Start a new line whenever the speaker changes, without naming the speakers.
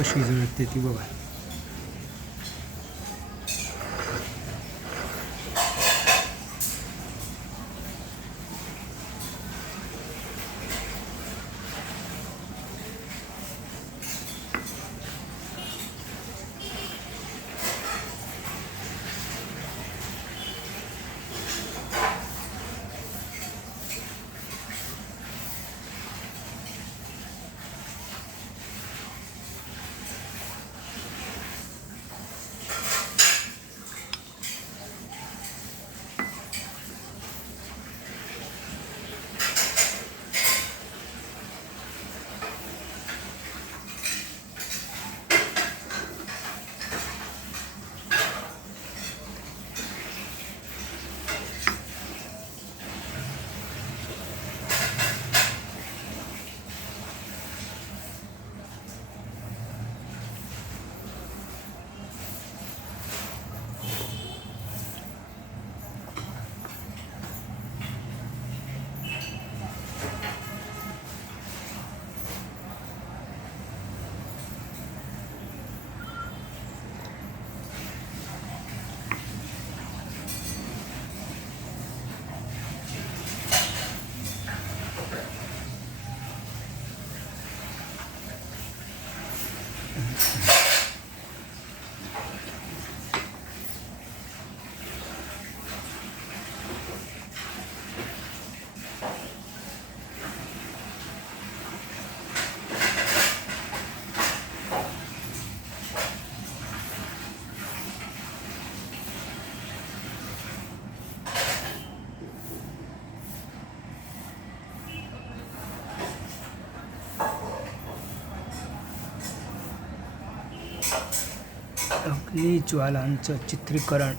Eccoci, sono il tipo qua. Mm-hmm. ज्वालांचं चित्रीकरण